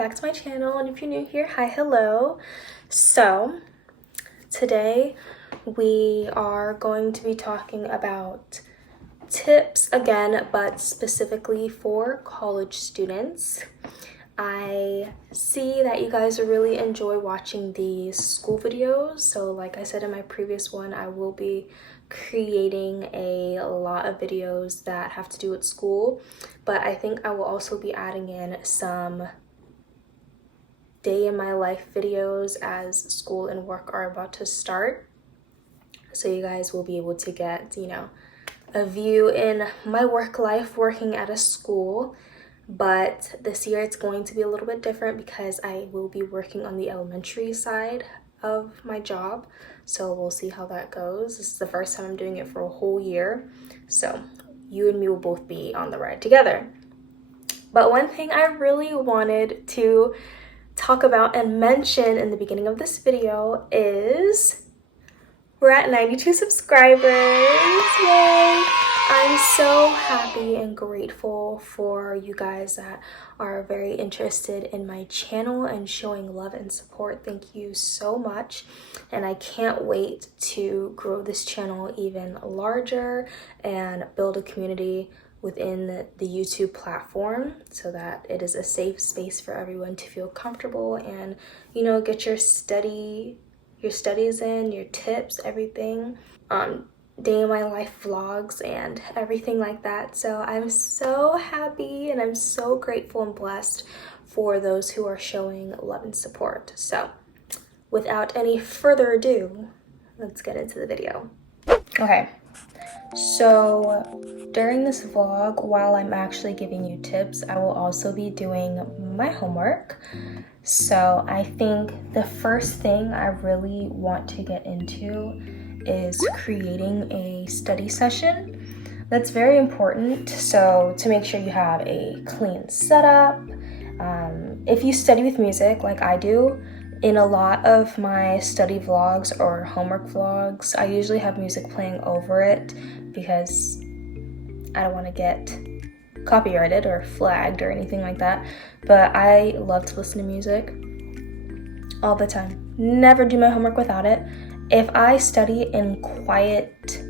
back to my channel, and if you're new here, hi, hello. So today we are going to be talking about tips again, but specifically for college students. I see that you guys really enjoy watching these school videos, so like I said in my previous one, I will be creating a lot of videos that have to do with school, but I think I will also be adding in some day in my life videos as school and work are about to start, so you guys will be able to get, a view in my work life working at a school. But this year it's going to be a little bit different because I will be working on the elementary side of my job. So we'll see how that goes. This is the first time I'm doing it for a whole year. So you and me will both be on the ride together. But one thing I really wanted to talk about and mention in the beginning of this video is we're at 92 subscribers. Yay! I'm so happy and grateful for you guys that are very interested in my channel and showing love and support. Thank you so much. And I can't wait to grow this channel even larger and build a community within the YouTube platform so that it is a safe space for everyone to feel comfortable and, get your studies in, your tips, everything. Day in my life vlogs and everything like that. So I'm so happy and I'm so grateful and blessed for those who are showing love and support. So without any further ado, let's get into the video. Okay, so during this vlog, while I'm actually giving you tips, I will also be doing my homework. So I think the first thing I really want to get into is creating a study session. That's very important. So to make sure you have a clean setup. If you study with music like I do, in a lot of my study vlogs or homework vlogs, I usually have music playing over it because I don't want to get copyrighted or flagged or anything like that. But I love to listen to music all the time. Never do my homework without it. If I study in quiet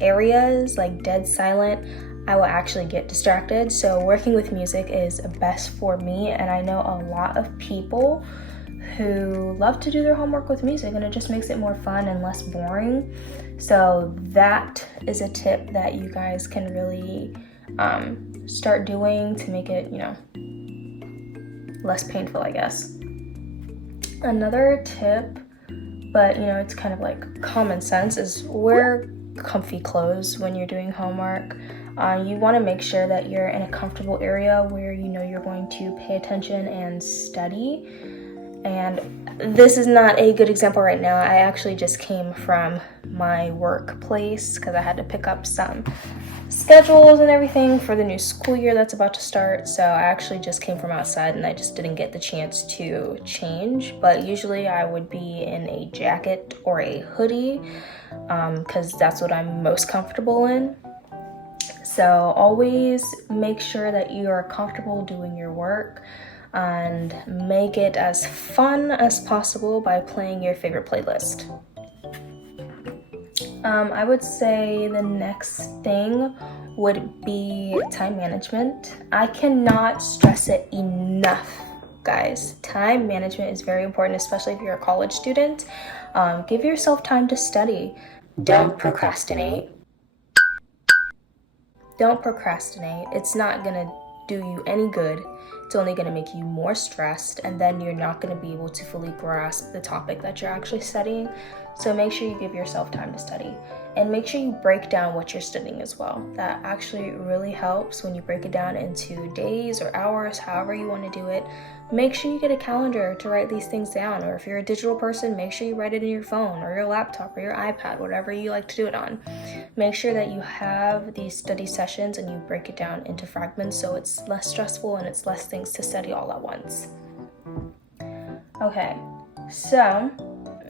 areas, like dead silent, I will actually get distracted. So working with music is best for me, and I know a lot of people who love to do their homework with music, and it just makes it more fun and less boring. So that is a tip that you guys can really start doing to make it, less painful, I guess. Another tip, but it's kind of like common sense, is wear comfy clothes when you're doing homework. You want to make sure that you're in a comfortable area where you're going to pay attention and study. And this is not a good example right now. I actually just came from my workplace because I had to pick up some schedules and everything for the new school year that's about to start. So I actually just came from outside and I just didn't get the chance to change. But usually I would be in a jacket or a hoodie because that's what I'm most comfortable in. So always make sure that you are comfortable doing your work and make it as fun as possible by playing your favorite playlist. I would say the next thing would be time management. I cannot stress it enough, guys. Time management is very important, especially if you're a college student. Give yourself time to study. Don't procrastinate. Don't procrastinate. It's not gonna do you any good. It's only going to make you more stressed, and then you're not going to be able to fully grasp the topic that you're actually studying. So make sure you give yourself time to study, and make sure you break down what you're studying as well. That actually really helps when you break it down into days or hours, however you want to do it. Make sure you get a calendar to write these things down, or if you're a digital person, make sure you write it in your phone or your laptop or your iPad, whatever you like to do it on. Make sure that you have these study sessions and you break it down into fragments so it's less stressful and it's less things to study all at once. Okay, so,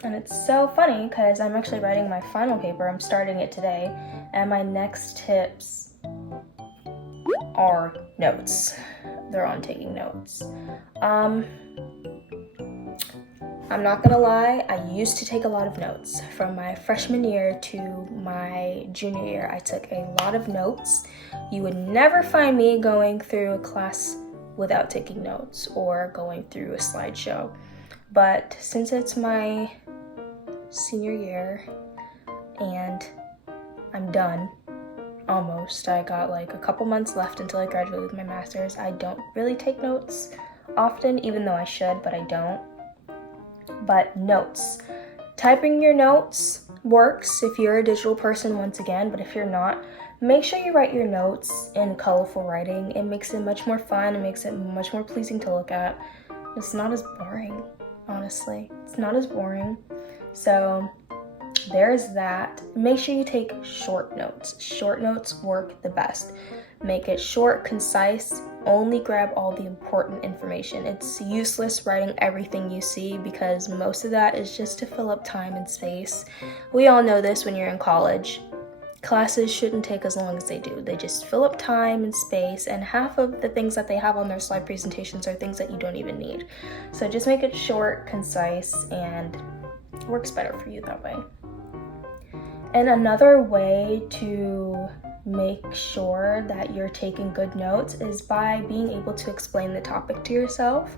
and it's so funny because I'm actually writing my final paper. I'm starting it today, and my next tips are notes. they're on taking notes. I'm not gonna lie, I used to take a lot of notes. From my freshman year to my junior year, I took a lot of notes. You would never find me going through a class without taking notes or going through a slideshow. But since it's my senior year and I'm done, almost. I got like a couple months left until I graduate with my master's. I don't really take notes often, even though I should, but I don't. But notes. Typing your notes works if you're a digital person, once again, but if you're not, make sure you write your notes in colorful writing. It makes it much more fun. It makes it much more pleasing to look at. It's not as boring, honestly. It's not as boring. So there's that. Make sure you take short notes. Short notes work the best. Make it short, concise, only grab all the important information. It's useless writing everything you see because most of that is just to fill up time and space. We all know this when you're in college. Classes shouldn't take as long as they do. They just fill up time and space, and half of the things that they have on their slide presentations are things that you don't even need. So just make it short, concise, and it works better for you that way. And another way to make sure that you're taking good notes is by being able to explain the topic to yourself.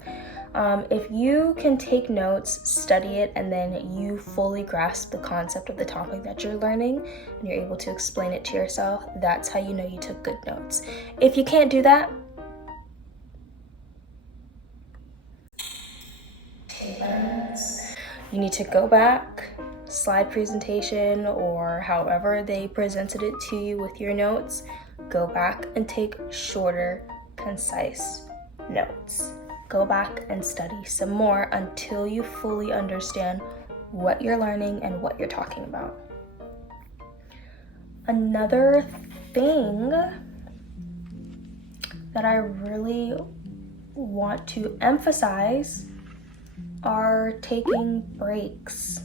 If you can take notes, study it, and then you fully grasp the concept of the topic that you're learning, and you're able to explain it to yourself, that's how you know you took good notes. If you can't do that, take better notes. You need to go back, slide presentation, or however they presented it to you with your notes, go back and take shorter, concise notes. Go back and study some more until you fully understand what you're learning and what you're talking about. Another thing that I really want to emphasize are taking breaks.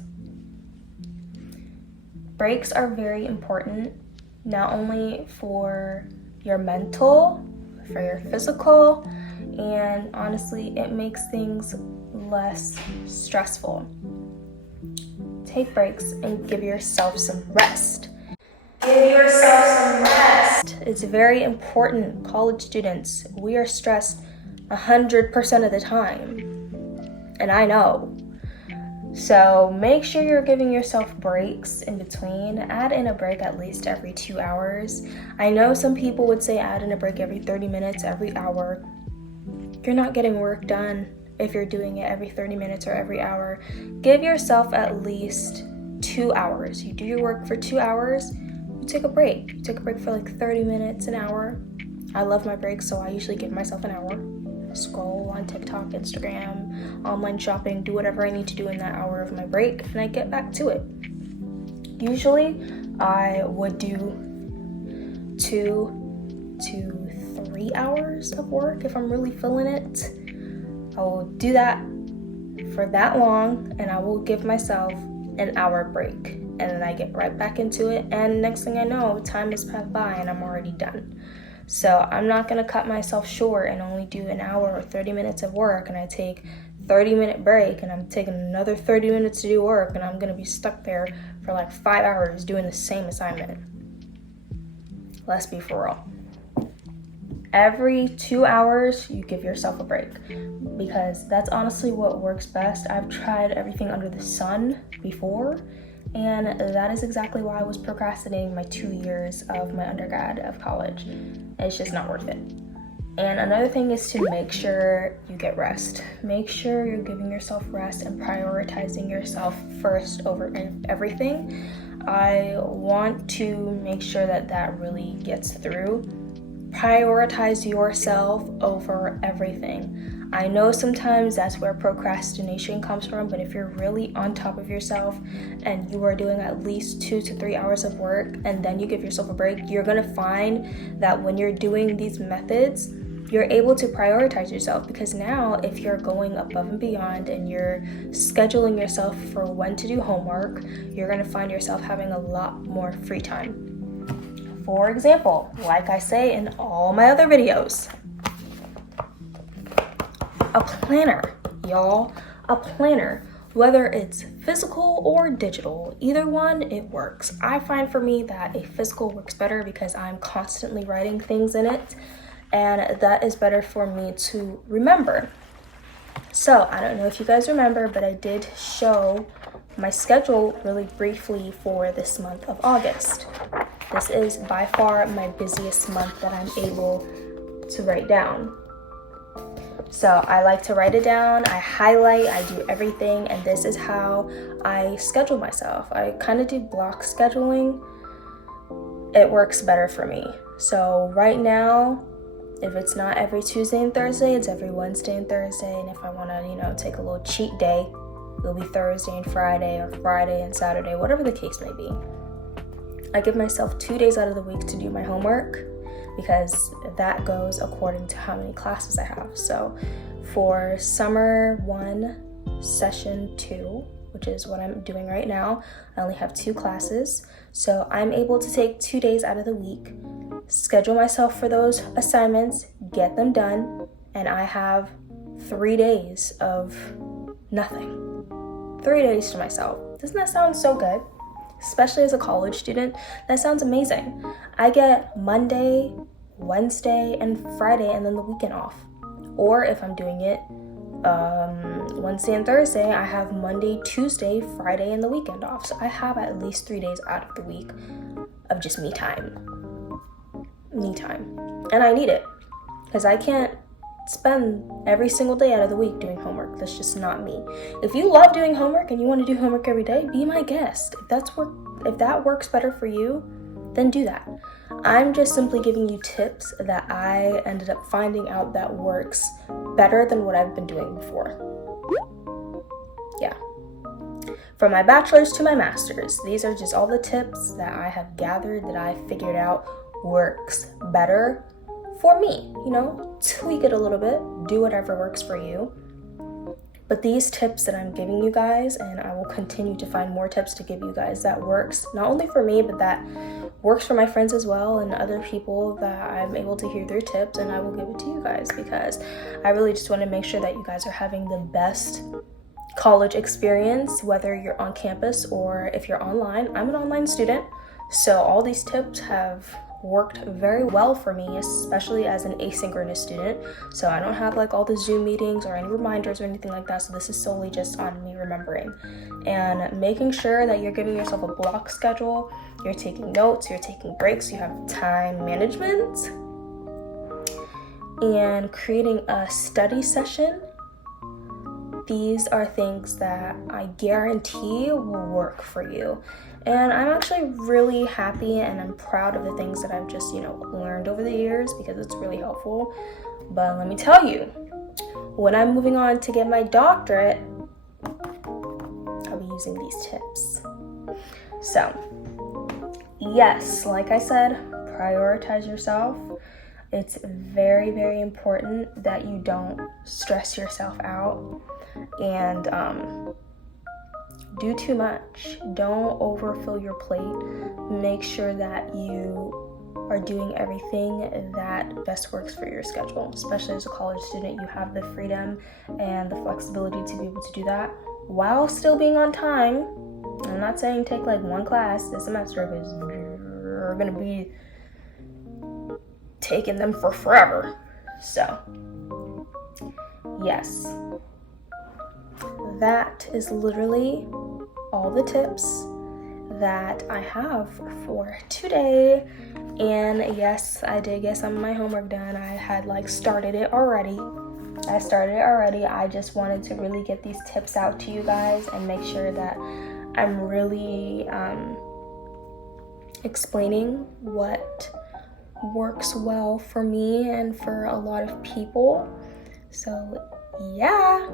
Breaks are very important, not only for your mental, for your physical, and honestly, it makes things less stressful. Take breaks and give yourself some rest. Give yourself some rest. It's very important. College students, we are stressed 100% of the time, and I know. So make sure you're giving yourself breaks in between. Add in a break at least every 2 hours. I know some people would say add in a break every 30 minutes, every hour. You're not getting work done if you're doing it every 30 minutes or every hour. Give yourself at least 2 hours. You do your work for 2 hours, you take a break. You take a break for like 30 minutes, an hour. I love my breaks, so I usually give myself an hour. Scroll on TikTok, Instagram, online shopping, do whatever I need to do in that hour of my break, and I get back to it. Usually, I would do 2 to 3 hours of work if I'm really feeling it. I will do that for that long, and I will give myself an hour break, and then I get right back into it, and next thing I know, time has passed by and I'm already done. So I'm not gonna cut myself short and only do an hour or 30 minutes of work, and I take 30-minute break, and I'm taking another 30 minutes to do work, and I'm gonna be stuck there for like 5 hours doing the same assignment. Let's be for real. Every 2 hours, you give yourself a break, because that's honestly what works best. I've tried everything under the sun before, and that is exactly why I was procrastinating my 2 years of my undergrad of college. It's just not worth it. And another thing is to make sure you get rest. Make sure you're giving yourself rest and prioritizing yourself first over everything. I want to make sure that that really gets through. Prioritize yourself over everything. I know sometimes that's where procrastination comes from, but if you're really on top of yourself and you are doing at least 2 to 3 hours of work and then you give yourself a break, you're gonna find that when you're doing these methods, you're able to prioritize yourself, because now if you're going above and beyond and you're scheduling yourself for when to do homework, you're gonna find yourself having a lot more free time. For example, like I say in all my other videos, a planner, y'all. A planner. Whether it's physical or digital, either one, it works. I find for me that a physical works better because I'm constantly writing things in it, and that is better for me to remember. So I don't know if you guys remember, but I did show my schedule really briefly for this month of August. This is by far my busiest month that I'm able to write down. So I like to write it down, I highlight, I do everything, and this is how I schedule myself. I kind of do block scheduling. It works better for me. So right now, if it's not every Tuesday and Thursday, it's every Wednesday and Thursday. And if I want to, take a little cheat day, it'll be Thursday and Friday, or Friday and Saturday, whatever the case may be. I give myself 2 days out of the week to do my homework, because that goes according to how many classes I have. So for summer 1, session 2, which is what I'm doing right now, I only have 2 classes. So I'm able to take 2 days out of the week, schedule myself for those assignments, get them done, and I have 3 days of nothing. 3 days to myself. Doesn't that sound so good? Especially as a college student, that sounds amazing. I get Monday, Wednesday, and Friday, and then the weekend off. Or if I'm doing it Wednesday and Thursday, I have Monday, Tuesday, Friday, and the weekend off. So I have at least 3 days out of the week of just me time. Me time. And I need it, because I can't spend every single day out of the week doing homework. That's just not me. If you love doing homework and you want to do homework every day, be my guest. If that works better for you, then do that. I'm just simply giving you tips that I ended up finding out that works better than what I've been doing before. Yeah. From my bachelor's to my master's, these are just all the tips that I have gathered that I figured out works better for me. Tweak it a little bit, do whatever works for you. But these tips that I'm giving you guys, and I will continue to find more tips to give you guys that works not only for me, but that works for my friends as well, and other people that I'm able to hear their tips, and I will give it to you guys, because I really just want to make sure that you guys are having the best college experience, whether you're on campus or if you're online. I'm an online student, so all these tips have worked very well for me, especially as an asynchronous student. So I don't have all the Zoom meetings or any reminders or anything like that. So this is solely just on me remembering and making sure that you're giving yourself a block schedule. You're taking notes, you're taking breaks, you have time management, and creating a study session. These are things that I guarantee will work for you. And I'm actually really happy and I'm proud of the things that I've just, learned over the years, because it's really helpful. But let me tell you, when I'm moving on to get my doctorate, I'll be using these tips. So, yes, like I said, prioritize yourself. It's very, very important that you don't stress yourself out and do too much. Don't overfill your plate. Make sure that you are doing everything that best works for your schedule. Especially as a college student, you have the freedom and the flexibility to be able to do that while still being on time. I'm not saying take 1 class this semester, because you're gonna be taking them for forever. So, yes. That is literally all the tips that I have for today. And yes, I did get some of my homework done. I had started it already. I just wanted to really get these tips out to you guys and make sure that I'm really explaining what works well for me and for a lot of people. So yeah,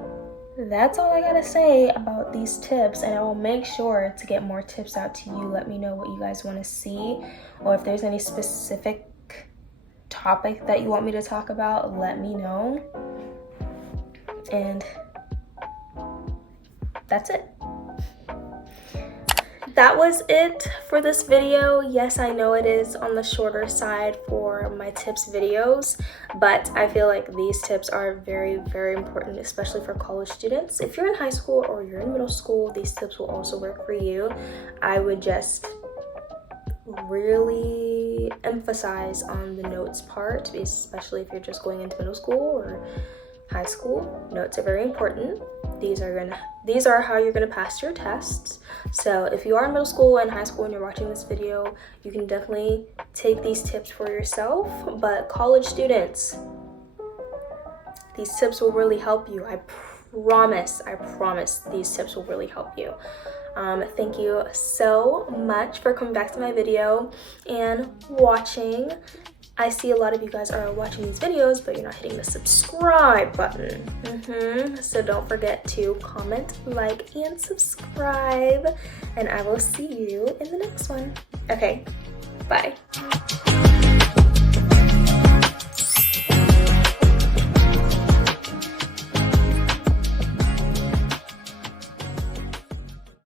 that's all I gotta say about these tips, and I will make sure to get more tips out to you. Let me know what you guys want to see, or if there's any specific topic that you want me to talk about, let me know. And that's it. that was it for this video. Yes, I know it is on the shorter side for my tips videos, but I feel like these tips are very, very important, especially for college students. If you're in high school or you're in middle school, these tips will also work for you. I would just really emphasize on the notes part, especially if you're just going into middle school or high school. Notes are very important. These are how you're gonna pass your tests. So if you are in middle school and high school and you're watching this video, you can definitely take these tips for yourself. But college students, these tips will really help you. I promise these tips will really help you. Thank you so much for coming back to my video and watching. I see a lot of you guys are watching these videos, but you're not hitting the subscribe button. So don't forget to comment, like, and subscribe. And I will see you in the next one. Okay, bye.